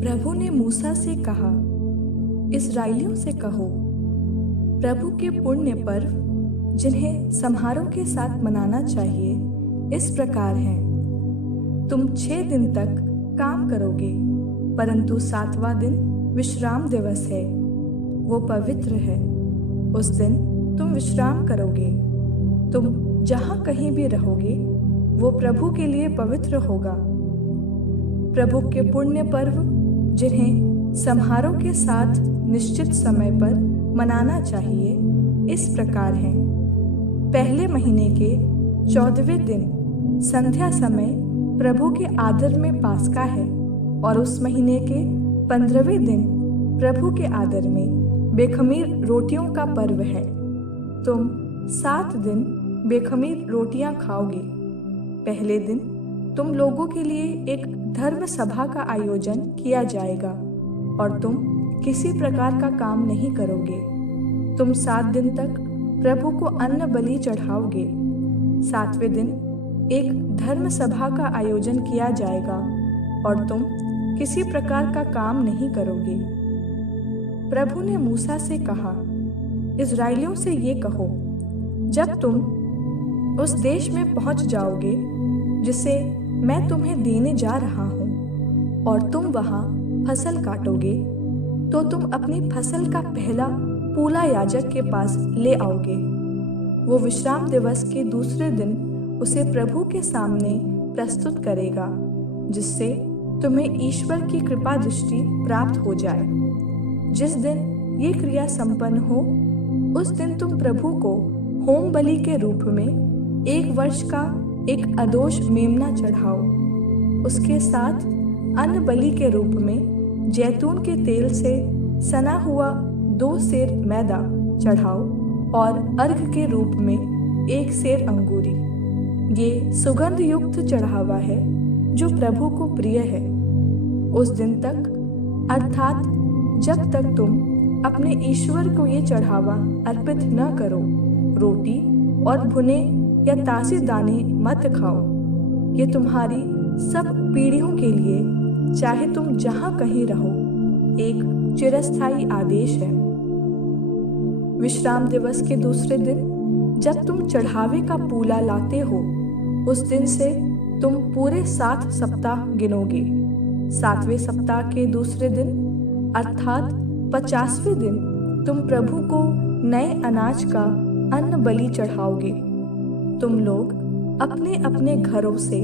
प्रभु ने मूसा से कहा, इस्राएलियों से कहो, प्रभु के पुण्य पर्व जिन्हें समारोह के साथ मनाना चाहिए इस प्रकार हैं। तुम 6 दिन तक काम करोगे, परंतु 7वां दिन विश्राम दिवस है, वो पवित्र है। उस दिन तुम विश्राम करोगे। तुम जहाँ कहीं भी रहोगे वो प्रभु के लिए पवित्र होगा। प्रभु के पुण्य पर्व जिन्हें समारोह के साथ निश्चित समय पर मनाना चाहिए इस प्रकार हैं। पहले महीने के 14वें दिन संध्या समय प्रभु के आदर में पास्का है, और उस महीने के 15वें दिन प्रभु के आदर में बेखमीर रोटियों का पर्व है। तुम 7 दिन बेखमीर रोटियां खाओगे। पहले दिन तुम लोगों के लिए एक धर्म सभा का आयोजन किया जाएगा और तुम किसी प्रकार का काम नहीं करोगे। तुम 7 दिन तक प्रभु को अन्न बलि चढ़ाओगे। 7वें दिन एक धर्म सभा का आयोजन किया जाएगा और तुम किसी प्रकार का काम नहीं करोगे। प्रभु ने मूसा से कहा, इस्राएलियों से ये कहो, जब तुम उस देश में पहुंच जाओगे जिसे मैं तुम्हें देने जा रहा हूँ और तुम वहाँ फसल काटोगे, तो तुम अपनी फसल का पहला पूला याजक के पास ले आओगे। वो विश्राम दिवस के दूसरे दिन उसे प्रभु के सामने प्रस्तुत करेगा, जिससे तुम्हें ईश्वर की कृपा दृष्टि प्राप्त हो जाए। जिस दिन ये क्रिया संपन्न हो, उस दिन तुम प्रभु को होम बलि के रूप में 1 वर्ष का एक अदोष मेमना चढ़ाओ। उसके साथ अन्न बलि के रूप में जैतून के तेल से सना हुआ 2 सेर मैदा चढ़ाओ और अर्घ के रूप में 1 सेर अंगूरी। ये सुगंध युक्त चढ़ावा है जो प्रभु को प्रिय है। उस दिन तक, अर्थात जब तक तुम अपने ईश्वर को ये चढ़ावा अर्पित न करो, रोटी और भुने या ताज़े दाने मत खाओ। ये तुम्हारी सब पीढ़ियों के लिए, चाहे तुम जहाँ कहीं रहो, एक चिरस्थायी आदेश है। विश्राम दिवस के दूसरे दिन जब तुम चढ़ावे का पूला लाते हो, उस दिन से तुम पूरे 7 सप्ताह गिनोगे। 7वें सप्ताह के दूसरे दिन अर्थात 50वें दिन तुम प्रभु को नए अनाज का अन्न बलि चढ़ाओगे। तुम लोग अपने अपने घरों से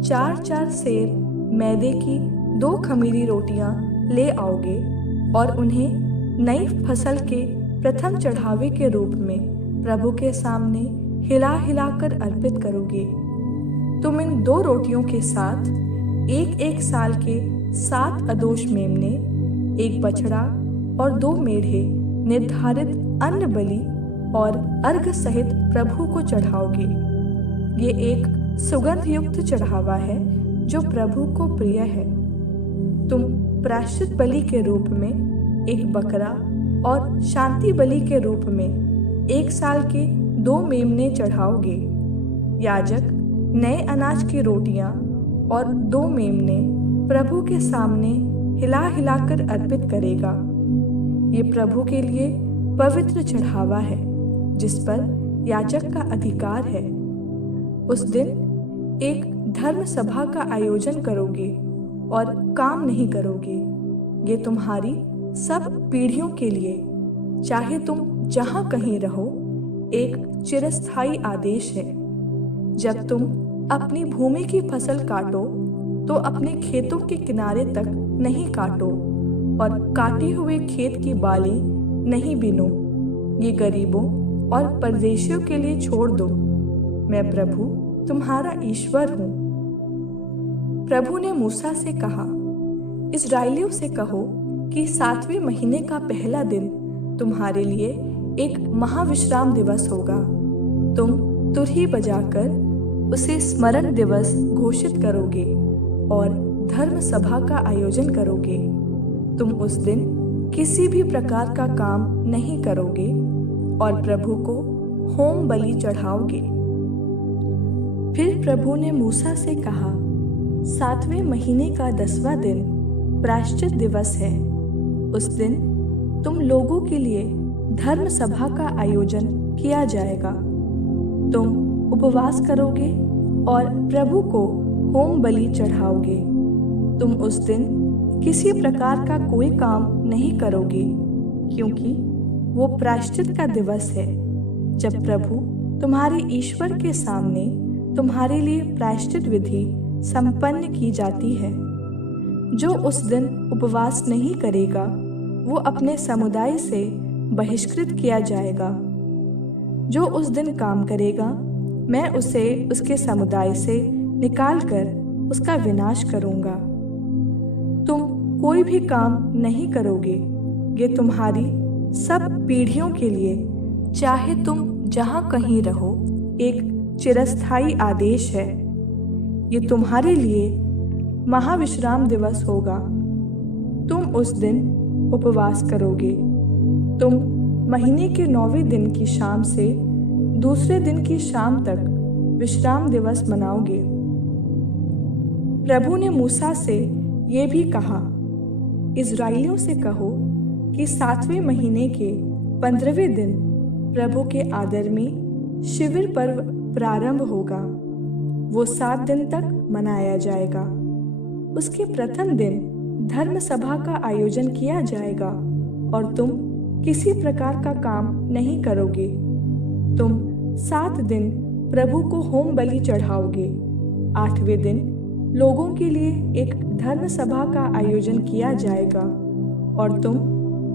4-4 सेर मैदे की 2 खमीरी रोटियां ले आओगे और उन्हें नई फसल के प्रथम चढ़ावे के रूप में प्रभु के सामने हिला हिलाकर अर्पित करोगे। तुम इन 2 रोटियों के साथ 1-1 साल के 7 अदोष मेमने, 1 बछड़ा और 2 मेढ़े निर्धारित अन्न बलि और अर्घ सहित प्रभु को चढ़ाओगे। ये एक सुगंध युक्त चढ़ावा है जो प्रभु को प्रिय है। तुम प्रायश्चित बलि के रूप में 1 बकरा और शांति बलि के रूप में 1 साल के 2 मेमने चढ़ाओगे। याजक नए अनाज की रोटियां और 2 मेमने प्रभु के सामने हिला हिलाकर अर्पित करेगा। ये प्रभु के लिए पवित्र चढ़ावा है जिस पर याजक का अधिकार है। उस दिन एक धर्म सभा का आयोजन करोगे और काम नहीं करोगे। ये तुम्हारी सब पीढ़ियों के लिए, चाहे तुम जहाँ कहीं रहो, एक चिरस्थायी आदेश है। जब तुम अपनी भूमि की फसल काटो तो अपने खेतों के किनारे तक नहीं काटो और काटे हुए खेत की बालें नहीं बीनो। ये गरीबों और परदेशियों के लिए छोड़ दो। मैं प्रभु तुम्हारा ईश्वर हूँ। प्रभु ने मूसा से कहा, इस्राएलियों से कहो कि 7वें महीने का पहला दिन तुम्हारे लिए एक महाविश्राम दिवस होगा। तुम तुरही बजाकर उसे स्मरण दिवस घोषित करोगे और धर्म सभा का आयोजन करोगे। तुम उस दिन किसी भी प्रकार का काम नहीं करोगे और प्रभु को होम बलि चढ़ाओगे। फिर प्रभु ने मूसा से कहा, 7वें महीने का 10वां दिन प्रायश्चित दिवस है। उस दिन तुम लोगों के लिए धर्म सभा का आयोजन किया जाएगा। तुम उपवास करोगे और प्रभु को होम बलि चढ़ाओगे। तुम उस दिन किसी प्रकार का कोई काम नहीं करोगे, क्योंकि वो प्रायश्चित का दिवस है, जब प्रभु तुम्हारे ईश्वर के सामने तुम्हारे लिए प्रायश्चित विधि संपन्न की जाती है। जो उस दिन उपवास नहीं करेगा, वो अपने समुदाय से बहिष्कृत किया जाएगा। जो उस दिन काम करेगा, मैं उसे उसके समुदाय से निकालकर उसका विनाश करूंगा। तुम कोई भी काम नहीं करोगे। ये तुम्हारी सब पीढ़ियों के लिए, चाहे तुम जहाँ कहीं रहो, एक चिरस्थायी आदेश है। ये तुम्हारे लिए महाविश्राम दिवस होगा। तुम उस दिन उपवास करोगे। तुम महीने के 9वें दिन की शाम से दूसरे दिन की शाम तक विश्राम दिवस मनाओगे। प्रभु ने मूसा से ये भी कहा, इस्राएलियों से कहो कि 7वें महीने के 15वें दिन प्रभु के आदर में शिविर पर्व प्रारंभ होगा। वो 7 दिन तक मनाया जाएगा। उसके प्रथम दिन धर्म सभा का आयोजन किया जाएगा और तुम किसी प्रकार का काम नहीं करोगे। तुम 7 दिन प्रभु को होम बलि चढ़ाओगे। 8वें दिन लोगों के लिए एक धर्म सभा का आयोजन किया जाएगा और तुम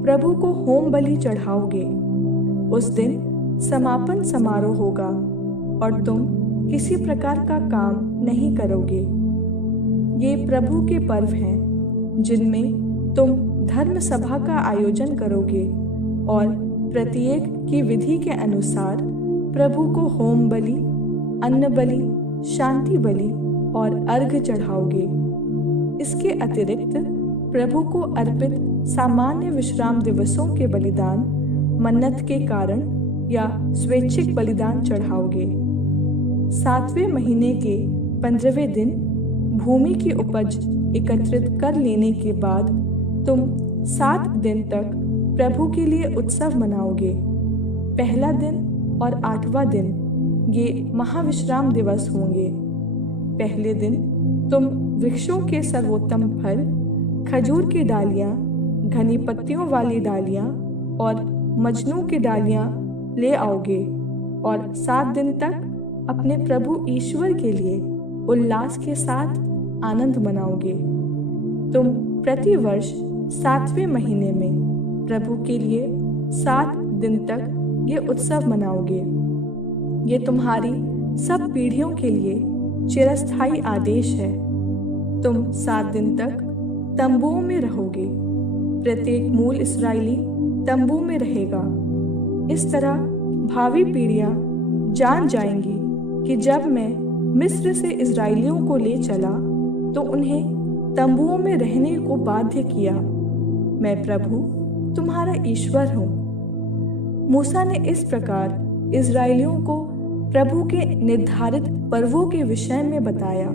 प्रभु को होम बलि चढ़ाओगे। उस दिन समापन समारोह होगा और तुम किसी प्रकार का काम नहीं करोगे। ये प्रभु के पर्व हैं, जिनमें तुम धर्म सभा का आयोजन करोगे और प्रत्येक की विधि के अनुसार प्रभु को होम बलि, अन्न बलि, शांति बलि और अर्घ चढ़ाओगे। इसके अतिरिक्त प्रभु को अर्पित सामान्य विश्राम दिवसों के बलिदान, मन्नत के कारण या स्वैच्छिक बलिदान चढ़ाओगे। 7वें महीने के 15वें दिन भूमि की उपज एकत्रित कर लेने के बाद तुम 7 दिन तक प्रभु के लिए उत्सव मनाओगे। पहला दिन और 8वां दिन ये महाविश्राम दिवस होंगे। पहले दिन तुम वृक्षों के सर्वोत्तम फल, खजूर की डालियाँ, घनी पत्तियों वाली डालियाँ और मजनू की डालियाँ ले आओगे और 7 दिन तक अपने प्रभु ईश्वर के लिए उल्लास के साथ आनंद मनाओगे। तुम प्रतिवर्ष 7वें महीने में प्रभु के लिए 7 दिन तक ये उत्सव मनाओगे। ये तुम्हारी सब पीढ़ियों के लिए चिरस्थायी आदेश है। तुम 7 दिन तक तंबुओं में रहोगे। प्रत्येक मूल इस्राएली तंबू में रहेगा। इस तरह भावी पीढ़ियां जान जाएंगी कि जब मैं मिस्र से इस्राएलियों को ले चला तो उन्हें तंबुओं में रहने को बाध्य किया। मैं प्रभु तुम्हारा ईश्वर हूँ। मूसा ने इस प्रकार इस्राएलियों को प्रभु के निर्धारित पर्वों के विषय में बताया।